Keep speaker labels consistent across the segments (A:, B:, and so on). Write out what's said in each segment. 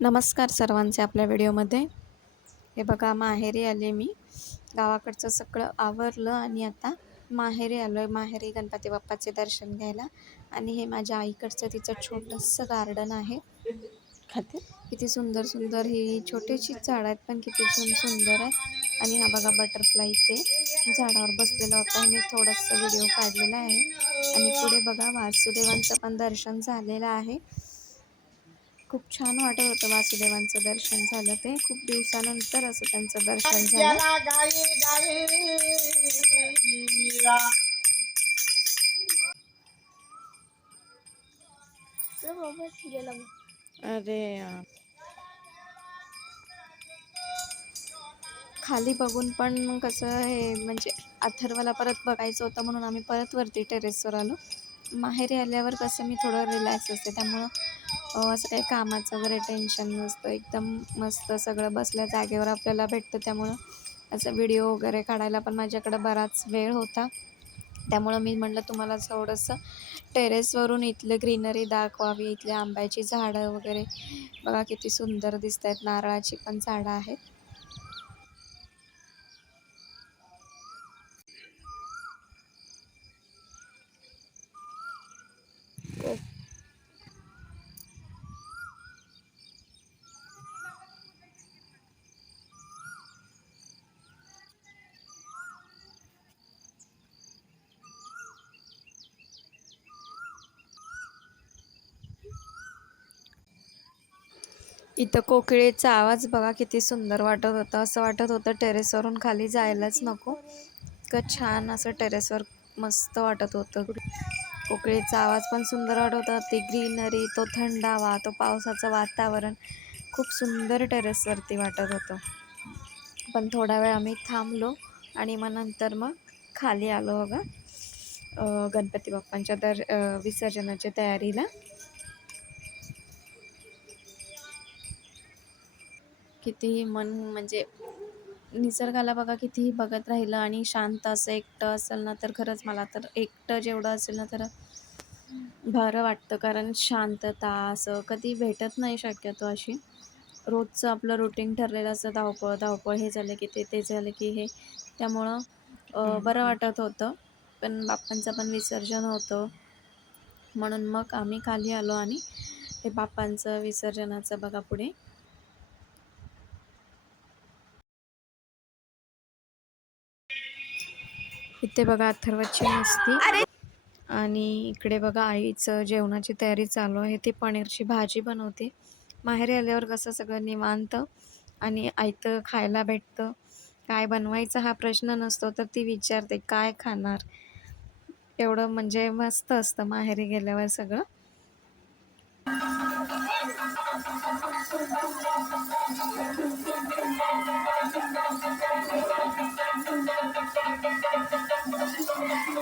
A: नमस्कार सर्वांचे आपल्या व्हिडिओमध्ये. हे बघा माहेरी आले मी. गावाकडचं सगळं आवरलं आणि आता माहेरी आलो आहे माहेरी गणपती बाप्पाचे दर्शन घ्यायला आणि हे माझ्या आईकडचं तिचं छोटंसं गार्डन आहे. खाते? किती सुंदर सुंदर. ही छोटीशी झाडं आहेत पण किती छान सुंदर आहे आणि हा बघा बटरफ्लाय इथे झाडावर बसलेला होता. मी थोडंसं व्हिडिओ काढलेला आहे. आणि पुढे बघा वासुदेवांचं पण दर्शन झालेलं आहे. खूप छान वाटत होतं वासुदेवांचं दर्शन झालं ते. खूप दिवसानंतर असं त्यांचं दर्शन झालं. अरे खाली बघून पण कसं हे म्हणजे अथर्वला परत बघायचं होतं म्हणून आम्ही परत वरती टेरेसवर आलो. माहेरी आल्यावर कसं मी थोडं रिलॅक्स असते त्यामुळं असं काही कामाचं वगैरे टेन्शन नसतं. एकदम मस्त सगळं बसल्या जागेवर आपल्याला भेटतं. त्यामुळं असं व्हिडिओ वगैरे काढायला पण माझ्याकडं बराच वेळ होता. त्यामुळं मी म्हटलं तुम्हाला थोडंसं टेरेसवरून इथलं ग्रीनरी दाखवावी. इथले आंब्याची झाडं वगैरे बघा किती सुंदर दिसत आहेत नारळाची पण झाडं आहेत. इथं कोकिळेचा आवाज बघा किती सुंदर वाटत होता. असं वाटत होतं टेरेसवरून खाली जायलाच नको. इतकं छान असं टेरेसवर मस्त वाटत होतं. कोकिळेचा आवाज पण सुंदर वाटत होता. ती ग्रीनरी तो थंडावा तो पावसाचं वातावरण खूप सुंदर टेरेसवरती वाटत होतं. पण थोडा वेळ आम्ही थांबलो आणि मग नंतर मग खाली आलो बघा. गणपती बाप्पांच्या दर विसर्जनाच्या तयारीला. कितीही मन म्हणजे निसर्गाला बघा कितीही बघत राहिलं आणि शांत असं एकटं असेल ना तर खरंच मला तर एकटं जेवढं असेल ना तर बरं वाटतं. कारण शांतता असं कधी भेटत नाही शक्यतो अशी. रोजचं आपलं रुटीन ठरलेलं असं धावपळ धावपळ हे झालं की ते ते झालं की हे. त्यामुळं बरं वाटत होतं. पण बाप्पांचं पण विसर्जन होतं. म्हणून मग आम्ही खाली आलो आणि हे बाप्पांचं विसर्जनाचं बघा पुढे. इथे बघा अथर्वची मस्ती. आणि इकडे बघा आईचं जेवणाची तयारी चालू आहे. ती पनीरची भाजी बनवते. माहेरी आल्यावर कसं सगळं निवांत आणि आयतं खायला भेटतं. काय बनवायचा हा प्रश्न नसतो तर ती विचारते काय खाणार? एवढं म्हणजे मस्त असतं माहेरी गेल्यावर सगळं.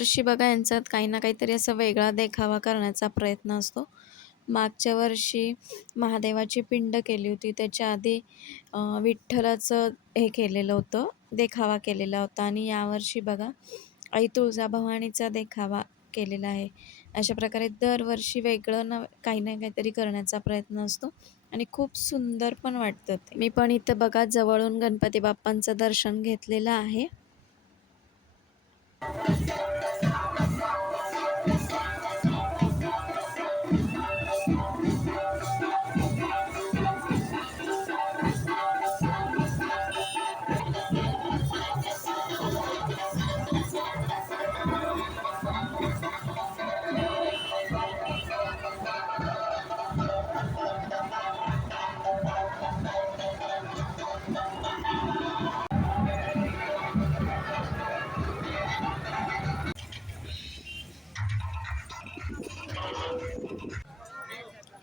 A: दरवर्षी बघा यांच्यात काही ना काहीतरी असं वेगळा देखावा करण्याचा प्रयत्न असतो. मागच्या वर्षी महादेवाची पिंड केली होती. त्याच्या आधी विठ्ठलाचं हे केलेलं होतं देखावा केलेला होता. आणि यावर्षी बघा आई तुळजाभवानीचा देखावा केलेला आहे. अशा प्रकारे दरवर्षी वेगळं न काही ना काहीतरी करण्याचा प्रयत्न असतो. आणि खूप सुंदर पण वाटतं ते. मी पण इथं बघा जवळून गणपती बाप्पांचं दर्शन घेतलेलं आहे.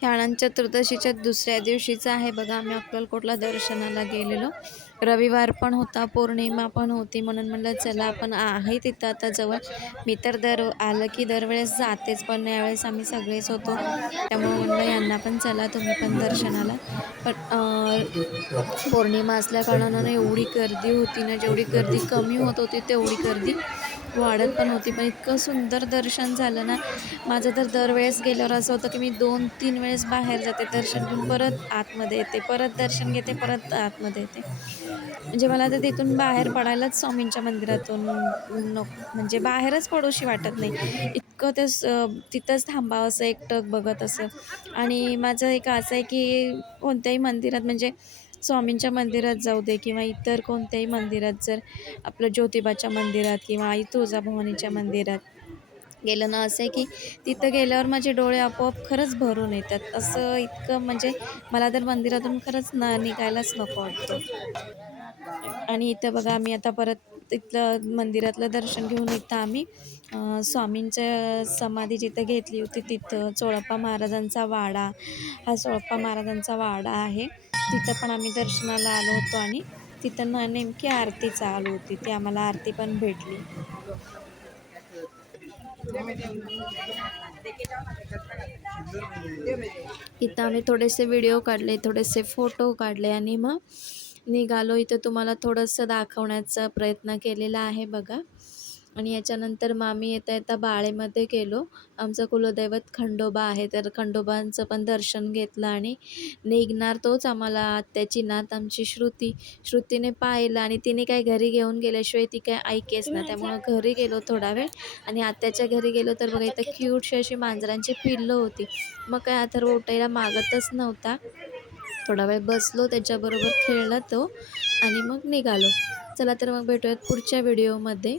A: हे अनंत चतुर्दशीच्या दुसऱ्या दिवशीचं आहे बघा. आम्ही अक्कलकोटला दर्शनाला गेलेलो. रविवार पण होता पौर्णिमा पण होती म्हणून म्हणलं चला आपण आहे तिथं आता जवळ. मी तर दर आलं की दरवेळेस जातेच पण यावेळेस आम्ही सगळेच होतो. त्यामुळे म्हणलं यांना पण चला तुम्ही पण दर्शनाला. पण पौर्णिमा असल्या कारणानं एवढी गर्दी होती ना जेवढी गर्दी कमी होत होती तेवढी गर्दी. वाढत पण होती. पण इतकं सुंदर दर्शन झालं ना. माझं तर दरवेळेस गेल्यावर असं होतं की मी दोन तीन वेळेस बाहेर जाते दर्शन घेऊन परत आतमध्ये येते परत दर्शन घेते परत आतमध्ये येते. म्हणजे मला तर तिथून बाहेर पडायलाच स्वामींच्या मंदिरातून नको म्हणजे बाहेरच पडूशी वाटत नाही. इतकं ते स- तिथंच थांबावं असं एकटक बघत असं. आणि माझं एक असं आहे की कोणत्याही मंदिरात म्हणजे स्वामींच्या मंदिरात जाऊ दे किंवा इतर कोणत्याही मंदिरात जर आपलं ज्योतिबाच्या मंदिरात किंवा आई तुळजाभवानीच्या मंदिरात गेलं ना असं आहे की तिथं गेल्यावर माझे डोळे आपोआप खरंच भरून येतात. असं इतकं म्हणजे मला तर मंदिरातून खरंच ना निघायलाच नको वाटतं. आणि इथं बघा आम्ही आता परत तिथलं मंदिरातलं दर्शन घेऊन इथं आम्ही स्वामींच्या समाधी जिथं घेतली होती तिथं चोळप्पा महाराजांचा वाडा हा चोळप्पा महाराजांचा वाडा आहे. तिथं पण आम्ही दर्शनाला आलो होतो आणि तिथं न नेमकी आरती चालू होती ती आम्हाला आरती पण भेटली. इथं आम्ही थोडेसे व्हिडिओ काढले थोडेसे फोटो काढले आणि मग निघालो. इथं तुम्हाला थोडंसं दाखवण्याचा प्रयत्न केलेला आहे बघा. आणि याच्यानंतर मग आम्ही येता येता बाळेमध्ये गेलो. आमचं कुलदैवत खंडोबा आहे. तर खंडोबांचं पण दर्शन घेतलं आणि निघणार तोच आम्हाला आत्याची नात आमची श्रुती. श्रुतीने पाहिलं आणि तिने काय घरी घेऊन गेल्याशिवाय ती काय ऐकेच ना. त्यामुळं घरी गेलो थोडा वेळ. आणि आत्याच्या घरी गेलो तर बघा इथं क्यूटशी अशी मांजरांची पिल्लं होती. मग काय आता उठायला मागतच नव्हता. थोडा वेळ बसलो त्याच्याबरोबर खेळला तो आणि मग निघालो. चला तर मग भेटूयात पुढच्या व्हिडिओमध्ये